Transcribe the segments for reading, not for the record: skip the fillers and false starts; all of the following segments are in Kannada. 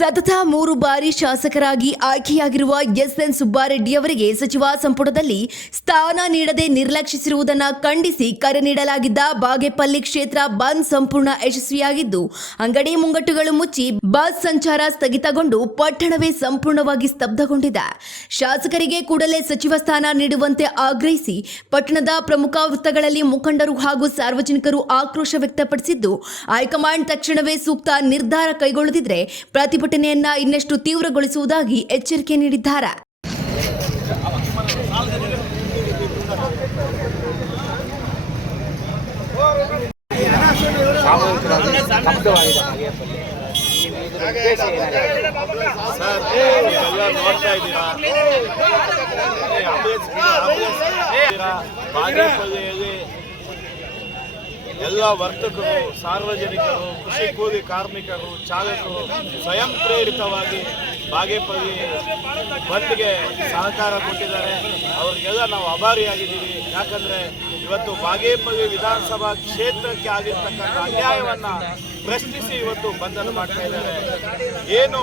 ಸತತ 3 ಬಾರಿ ಶಾಸಕರಾಗಿ ಆಯ್ಕೆಯಾಗಿರುವ ಎಸ್ಎನ್ ಸುಬ್ಬಾರೆಡ್ಡಿ ಅವರಿಗೆ ಸಚಿವ ಸಂಪುಟದಲ್ಲಿ ಸ್ಥಾನ ನೀಡದೆ ನಿರ್ಲಕ್ಷಿಸಿರುವುದನ್ನು ಖಂಡಿಸಿ ಕರೆ ನೀಡಲಾಗಿದ್ದ ಬಾಗೇಪಲ್ಲಿ ಕ್ಷೇತ್ರ ಬಂದ್ ಸಂಪೂರ್ಣ ಯಶಸ್ವಿಯಾಗಿದ್ದು ಅಂಗಡಿ ಮುಂಗಟ್ಟುಗಳು ಮುಚ್ಚಿ ಬಸ್ ಸಂಚಾರ ಸ್ಥಗಿತಗೊಂಡು ಪಟ್ಟಣವೇ ಸಂಪೂರ್ಣವಾಗಿ ಸ್ತಬ್ಧಗೊಂಡಿದೆ. ಶಾಸಕರಿಗೆ ಕೂಡಲೇ ಸಚಿವ ಸ್ಥಾನ ನೀಡುವಂತೆ ಆಗ್ರಹಿಸಿ ಪಟ್ಟಣದ ಪ್ರಮುಖ ವೃತ್ತಗಳಲ್ಲಿ ಮುಖಂಡರು ಹಾಗೂ ಸಾರ್ವಜನಿಕರು ಆಕ್ರೋಶ ವ್ಯಕ್ತಪಡಿಸಿದ್ದು, ಹೈಕಮಾಂಡ್ ತಕ್ಷಣವೇ ಸೂಕ್ತ ನಿರ್ಧಾರ ಕೈಗೊಳ್ಳದಿದ್ದರೆ ಪ್ರತಿಭಟನೆಯನ್ನ ಇನ್ನಷ್ಟು ತೀವ್ರಗೊಳಿಸುವುದಾಗಿ ಎಚ್ಚರಿಕೆ ನೀಡಿದ್ದಾರೆ. ಎಲ್ಲ ವರ್ತಕರು, ಸಾರ್ವಜನಿಕರು, ಕೃಷಿ ಕೂಲಿ ಕಾರ್ಮಿಕರು, ಚಾಲಕರು ಸ್ವಯಂ ಪ್ರೇರಿತವಾಗಿ ಬಾಗೇಪಲ್ಲಿ ಬಂದ್ಗೆ ಸಹಕಾರ ಕೊಟ್ಟಿದ್ದಾರೆ. ಅವರಿಗೆಲ್ಲ ನಾವು ಆಭಾರಿಯಾಗಿದ್ದೀವಿ. ಯಾಕಂದರೆ ಇವತ್ತು ಬಾಗೇಪಲ್ಲಿ ವಿಧಾನಸಭಾ ಕ್ಷೇತ್ರಕ್ಕೆ ಆಗಿರ್ತಕ್ಕಂಥ ಅನ್ಯಾಯವನ್ನು ಪ್ರಶ್ನಿಸಿ ಇವತ್ತು ಬಂಧನ ಮಾಡ್ತಾ ಇದ್ದಾರೆ. ಏನು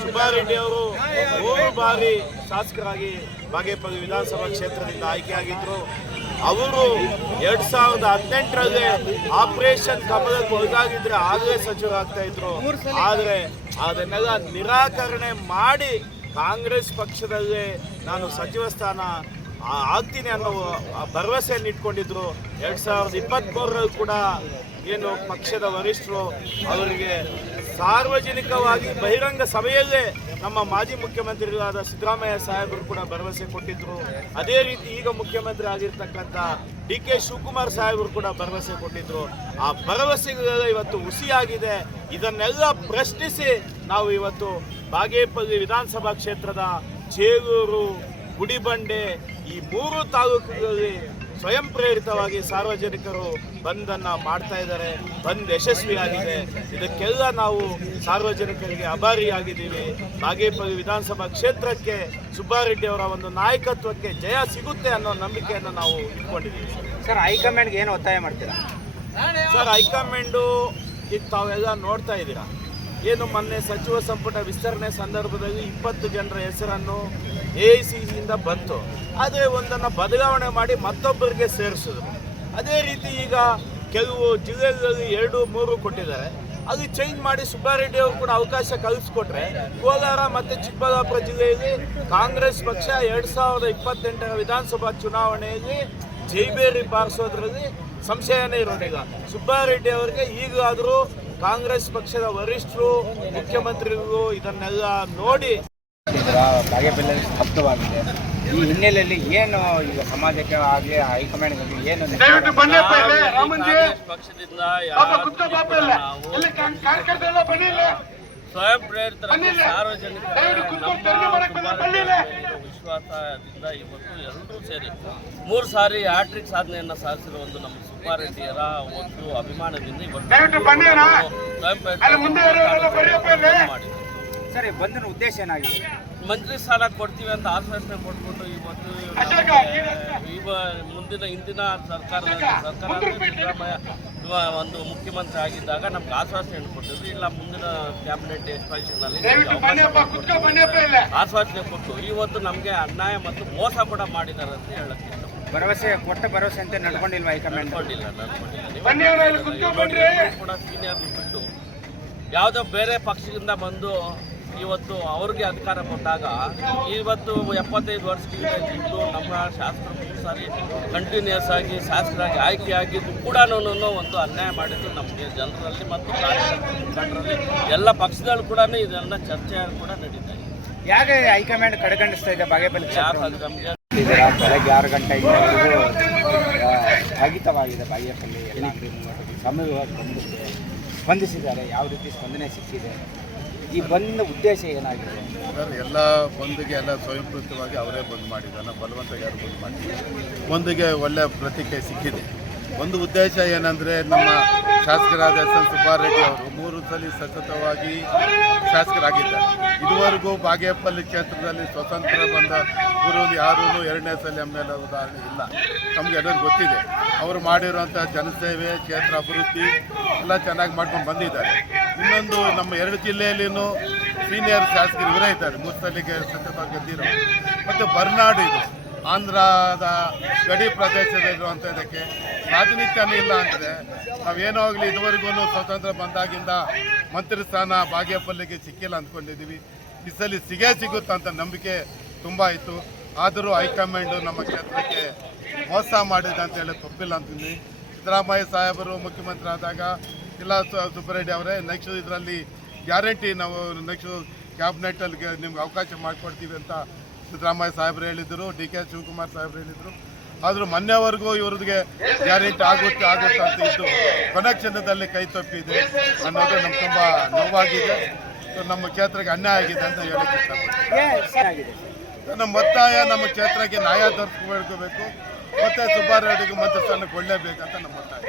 ಸುಬ್ಬಾರೆಡ್ಡಿ ಅವರು 3 ಬಾರಿ ಶಾಸಕರಾಗಿ ಬಾಗೇಪಲ್ಲಿ ವಿಧಾನಸಭಾ ಕ್ಷೇತ್ರದಿಂದ ಆಯ್ಕೆಯಾಗಿದ್ದರು. ಅವರು 2018ರಲ್ಲಿ ಆಪರೇಷನ್ ಕಮಲಕ್ಕೆ ಒಳಗಾಗಿದ್ರೆ ಆಗಲೇ ಸಚಿವರಾಗ್ತಾ ಇದ್ರು. ಆದರೆ ಅದನ್ನೆಲ್ಲ ನಿರಾಕರಣೆ ಮಾಡಿ ಕಾಂಗ್ರೆಸ್ ಪಕ್ಷದಲ್ಲೇ ನಾನು ಸಚಿವ ಸ್ಥಾನ ಆಗ್ತೀನಿ ಅನ್ನೋ ಭರವಸೆಯನ್ನು ಇಟ್ಕೊಂಡಿದ್ರು. 2023ರಲ್ಲಿ ಕೂಡ ಏನು ಪಕ್ಷದ ವರಿಷ್ಠರು ಅವರಿಗೆ ಸಾರ್ವಜನಿಕವಾಗಿ ಬಹಿರಂಗ ಸಭೆಯಲ್ಲೇ ನಮ್ಮ ಮಾಜಿ ಮುಖ್ಯಮಂತ್ರಿಗಳಾದ ಸಿದ್ದರಾಮಯ್ಯ ಸಾಹೇಬರು ಕೂಡ ಭರವಸೆ ಕೊಟ್ಟಿದ್ದರು. ಅದೇ ರೀತಿ ಈಗ ಮುಖ್ಯಮಂತ್ರಿ ಆಗಿರ್ತಕ್ಕಂಥ DK ಶಿವಕುಮಾರ್ ಸಾಹೇಬರು ಕೂಡ ಭರವಸೆ ಕೊಟ್ಟಿದ್ದರು. ಆ ಭರವಸೆಗಳೆಲ್ಲ ಇವತ್ತು ಹುಸಿಯಾಗಿದೆ. ಇದನ್ನೆಲ್ಲ ಪ್ರಶ್ನಿಸಿ ನಾವು ಇವತ್ತು ಬಾಗೇಪಲ್ಲಿ ವಿಧಾನಸಭಾ ಕ್ಷೇತ್ರದ ಚೇಗೂರು, ಗುಡಿಬಂಡೆ ಈ 3 ತಾಲೂಕುಗಳಲ್ಲಿ ಸ್ವಯಂ ಪ್ರೇರಿತವಾಗಿ ಸಾರ್ವಜನಿಕರು ಬಂದನ್ನು ಮಾಡ್ತಾ ಇದ್ದಾರೆ. ಬಂದ್ ಯಶಸ್ವಿಯಾಗಿದೆ. ಇದಕ್ಕೆಲ್ಲ ನಾವು ಸಾರ್ವಜನಿಕರಿಗೆ ಆಭಾರಿಯಾಗಿದ್ದೀವಿ. ಬಾಗೇಪಲ್ಲಿ ವಿಧಾನಸಭಾ ಕ್ಷೇತ್ರಕ್ಕೆ ಸುಬ್ಬಾರೆಡ್ಡಿ ಅವರ ಒಂದು ನಾಯಕತ್ವಕ್ಕೆ ಜಯ ಸಿಗುತ್ತೆ ಅನ್ನೋ ನಂಬಿಕೆಯನ್ನು ನಾವು ಇಟ್ಕೊಂಡಿದ್ದೀವಿ. ಸರ್, ಹೈಕಮಾಂಡ್ಗೆ ಏನು ಒತ್ತಾಯ ಮಾಡ್ತೀರಾ? ಸರ್, ಹೈಕಮಾಂಡು ಈಗ ತಾವೆಲ್ಲ ನೋಡ್ತಾ ಇದ್ದೀರಾ. ಏನು ಮೊನ್ನೆ ಸಚಿವ ಸಂಪುಟ ವಿಸ್ತರಣೆ ಸಂದರ್ಭದಲ್ಲಿ 20 ಜನರ ಹೆಸರನ್ನು AICCಯಿಂದ ಬಂತು. ಆದರೆ ಒಂದನ್ನು ಬದಲಾವಣೆ ಮಾಡಿ ಮತ್ತೊಬ್ಬರಿಗೆ ಸೇರಿಸಿದ್ರು. ಅದೇ ರೀತಿ ಈಗ ಕೆಲವು ಜಿಲ್ಲೆಗಳಲ್ಲಿ 2-3 ಕೊಟ್ಟಿದ್ದಾರೆ. ಅದು ಚೇಂಜ್ ಮಾಡಿ ಸುಬ್ಬಾರೆಡ್ಡಿ ಅವರು ಕೂಡ ಅವಕಾಶ ಕಲ್ಪಿಸ್ಕೊಟ್ರೆ ಕೋಲಾರ ಮತ್ತು ಚಿಕ್ಕಬಳ್ಳಾಪುರ ಜಿಲ್ಲೆಯಲ್ಲಿ ಕಾಂಗ್ರೆಸ್ ಪಕ್ಷ 2028ರ ವಿಧಾನಸಭಾ ಚುನಾವಣೆಯಲ್ಲಿ ಜೈಬೇರಿ ಬಾರಿಸೋದ್ರಲ್ಲಿ ಸಂಶಯನೇ ಇರೋದಿಲ್ಲ. ಸುಬ್ಬಾರೆಡ್ಡಿ ಅವರಿಗೆ ಈಗಾದರೂ ಕಾಂಗ್ರೆಸ್ ಪಕ್ಷದ ವರಿಷ್ಠರು, ಮುಖ್ಯಮಂತ್ರಿಗಳು ಇದನ್ನೆಲ್ಲ ನೋಡಿ ಬಾಗೇಪಲ್ಲಿ ಸ್ತಬ್ಧವಾಗಿದೆ. ಈ ಹಿನ್ನೆಲೆಯಲ್ಲಿ ಏನು ಈಗ ಸಮಾಜಕ್ಕೆ ಆಗಲಿ ಹೈಕಮಾಂಡ್ ಏನು ಪಕ್ಷದಿಂದ ಸ್ವಯಂ ಪ್ರೇರಿತರಾಗಿ ಸಾರ್ವಜನಿಕರ ವಿಶ್ವಾಸದಿಂದ ಇವತ್ತು ಎಲ್ಲರೂ ಸೇರಿ 3 ಸಾರಿ ಹ್ಯಾಟ್ರಿಕ್ ಸಾಧನೆಯನ್ನು ಸಾಧಿಸಿರುವ ಒಂದು ನಮ್ಮ ಸುಬ್ಬಾರೆಡ್ಡಿಯರ ಒಂದು ಅಭಿಮಾನದಿಂದ ಇವತ್ತು ಸರಿ, ಬಂಧನ ಉದ್ದೇಶ ಏನಾಗಿದೆ? ಮಂತ್ರಿ ಸ್ಥಾನ ಕೊಡ್ತೀವಿ ಅಂತ ಆಶ್ವಾಸನೆ ಕೊಟ್ಬಿಟ್ಟು ಇವತ್ತು ಮುಂದಿನ ಹಿಂದಿನ ಸರ್ಕಾರದಲ್ಲಿ ಸಿದ್ದರಾಮಯ್ಯ ಒಂದು ಮುಖ್ಯಮಂತ್ರಿ ಆಗಿದ್ದಾಗ ನಮ್ಗೆ ಆಶ್ವಾಸನೆ ಕೊಟ್ಟಿದ್ರು. ಇಲ್ಲ ಮುಂದಿನ ಕ್ಯಾಬಿನೆಟ್ ಎಕ್ಸ್ಪಾನ್ಷನ್ನಲ್ಲಿ ಆಶ್ವಾಸನೆ ಕೊಟ್ಟು ಇವತ್ತು ನಮಗೆ ಅನ್ಯಾಯ ಮತ್ತು ಮೋಸ ಕೂಡ ಮಾಡಿದ್ದಾರೆ ಅಂತ ಹೇಳಕ್ಕೆ ಭರವಸೆ ಅಂತ ನಡ್ಕೊಂಡಿಲ್ವ ಹೈಕಮಾಂಡ್? ಕೂಡ ಸೀನಿಯರ್ ಬಿಟ್ಟು ಯಾವುದೋ ಬೇರೆ ಪಕ್ಷದಿಂದ ಬಂದು ಇವತ್ತು ಅವ್ರಿಗೆ ಅಧಿಕಾರ ಕೊಟ್ಟಾಗ ಇವತ್ತು 75 ವರ್ಷದಿಂದ ಇದ್ದು ನಮ್ಮ ಶಾಸಕರು 3 ಸಾರಿ ಕಂಟಿನ್ಯೂಸ್ ಆಗಿ ಶಾಸಕರಾಗಿ ಆಯ್ಕೆಯಾಗಿದ್ದು ಕೂಡ ಒಂದು ಅನ್ಯಾಯ ಮಾಡಿದ್ದು ನಮಗೆ ಜನರಲ್ಲಿ ಮತ್ತು ಮುಖಂಡರಲ್ಲಿ ಎಲ್ಲ ಪಕ್ಷದಲ್ಲೂ ಕೂಡ ಇದೆಲ್ಲ ಚರ್ಚೆ ಕೂಡ ನಡೀತಾ ಇದೆ. ಯಾಕೆ ಹೈಕಮಾಂಡ್ ಕಡೆಗಣಿಸ್ತಾ ಇದೆ ಬಾಗೇಪಲ್ಲಿ? ನಮಗೆ ಬೆಳಗ್ಗೆ 6 ಗಂಟೆಯಿಂದ ಸ್ಥಗಿತವಾಗಿದೆ ಬಾಗೇಪಲ್ಲಿ ಎಲ್ಲ ಸಮಯವಾಗಿ ಸ್ಪಂದಿಸಿದ್ದಾರೆ. ಯಾವ ರೀತಿ ಸ್ಪಂದನೆ ಸಿಕ್ಕಿದೆ? ಈ ಬಂದ್ ಉದ್ದೇಶ ಏನಾಗಿದೆ ಸರ್? ಎಲ್ಲ ಬಂದ್ಗೆ ಎಲ್ಲ ಸ್ವಯಂಪ್ರೇರಿತವಾಗಿ ಅವರೇ ಬಂದ್ ಮಾಡಿದ್ದಾರೆ. ಬಲವಂತ ಯಾರು ಬಂದ್ ಮಾಡಿದ್ದಾರೆ. ಬಂದ್ಗೆ ಒಳ್ಳೆಯ ಪ್ರತಿಕ್ರಿಯೆ ಸಿಕ್ಕಿದೆ. ಒಂದು ಉದ್ದೇಶ ಏನಂದರೆ, ನಮ್ಮ ಶಾಸಕರಾದ ಎಸ್ಎನ್ ಸುಬ್ಬಾರೆಡ್ಡಿ ಅವರು 3 ಸಲ ಸತತವಾಗಿ ಶಾಸಕರಾಗಿದ್ದಾರೆ. ಇದುವರೆಗೂ ಬಾಗೇಪಲ್ಲಿ ಕ್ಷೇತ್ರದಲ್ಲಿ ಸ್ವತಂತ್ರ ಬಂದ ಪೂರ್ವದಲ್ಲಿ ಯಾರೂ 2ನೇ ಸಲ MLA ಉದಾಹರಣೆ ಇಲ್ಲ. ನಮಗೆ ಎಲ್ಲರಿಗೂ ಗೊತ್ತಿದೆ. ಅವರು ಮಾಡಿರುವಂಥ ಜನಸೇವೆ, ಕ್ಷೇತ್ರ ಅಭಿವೃದ್ಧಿ ಎಲ್ಲ ಚೆನ್ನಾಗಿ ಮಾಡ್ಕೊಂಡು ಬಂದಿದ್ದಾರೆ. ಇನ್ನೊಂದು ನಮ್ಮ 2 ಜಿಲ್ಲೆಯಲ್ಲಿನೂ ಸೀನಿಯರ್ ಶಾಸಕರು ಇವರೇ ಇದ್ದಾರೆ, 3 ಸಲಿಗೆ ಸತತವಾಗಿ ಗೆದ್ದಿರೋ. ಮತ್ತು ಬರ್ನಾಡು ಇದು ಆಂಧ್ರದ ಗಡಿ ಪ್ರದೇಶದಲ್ಲಿರುವಂಥ ಇದಕ್ಕೆ ಪ್ರಾತಿನಿಧ್ಯನೇ ಇಲ್ಲ ಅಂದರೆ ನಾವೇನೋ ಆಗಲಿ ಇದುವರೆಗೂ ಸ್ವತಂತ್ರ ಬಂದಾಗಿಂದ ಮಂತ್ರಿ ಸ್ಥಾನ ಬಾಗೇಪಲ್ಲಿಗೆ ಸಿಕ್ಕಿಲ್ಲ ಅಂದ್ಕೊಂಡಿದ್ದೀವಿ. ಈ ಸಲ ಸಿಗುತ್ತಂತ ನಂಬಿಕೆ ತುಂಬ ಇತ್ತು. ಆದರೂ ಹೈಕಮಾಂಡು ನಮ್ಮ ಕ್ಷೇತ್ರಕ್ಕೆ ಮೋಸ ಮಾಡಿದೆ ಅಂತ ಹೇಳಿ ತಪ್ಪಿಲ್ಲ ಅಂತೀನಿ. ಸಿದ್ದರಾಮಯ್ಯ ಸಾಹೇಬರು ಮುಖ್ಯಮಂತ್ರಿ ಆದಾಗ ಇಲ್ಲ ಸುಬ್ಬರೆಡ್ಡಿ ಅವರೇ ನೆಕ್ಸ್ಟ್ ಇದರಲ್ಲಿ ಗ್ಯಾರಂಟಿ ನಾವು ನೆಕ್ಸ್ಟ್ ಕ್ಯಾಬಿನೆಟಲ್ಲಿ ನಿಮ್ಗೆ ಅವಕಾಶ ಮಾಡಿಕೊಡ್ತೀವಿ ಅಂತ ಸಿದ್ದರಾಮಯ್ಯ ಸಾಹೇಬರು ಹೇಳಿದರು, ಡಿ.ಕೆ. ಶಿವಕುಮಾರ್ ಸಾಹೇಬರು ಹೇಳಿದರು. ಆದರೂ ಮೊನ್ನೆವರೆಗೂ ಇವ್ರಿಗೆ ಗ್ಯಾರಂಟಿ ಆಗುತ್ತೆ ಅಂತ ಇದ್ದು ಕೊನೆ ಕ್ಷಣದಲ್ಲಿ ಕೈ ತಪ್ಪಿದೆ ಅನ್ನೋದು ನಮ್ಗೆ ತುಂಬ ನೋವಾಗಿದೆ. ನಮ್ಮ ಕ್ಷೇತ್ರಕ್ಕೆ ಅನ್ಯಾಯ ಆಗಿದೆ ಅಂತ ಹೇಳಕ್ಕೆ ಇಷ್ಟಪಡ್ತೀನಿ. ನಮ್ಮ ಒತ್ತಾಯ ನಮ್ಮ ಕ್ಷೇತ್ರಕ್ಕೆ ನ್ಯಾಯ ದೊರಕಿಸ್ಕೊಳ್ಬೇಕು ಮತ್ತು ಸುಬ್ಬಾರೆಡ್ಡಿಗೆ ಮಂತ್ರಿ ಸ್ಥಾನ ಕೊಡಲೇಬೇಕಂತ ನಮ್ಮ ಒತ್ತಾಯ.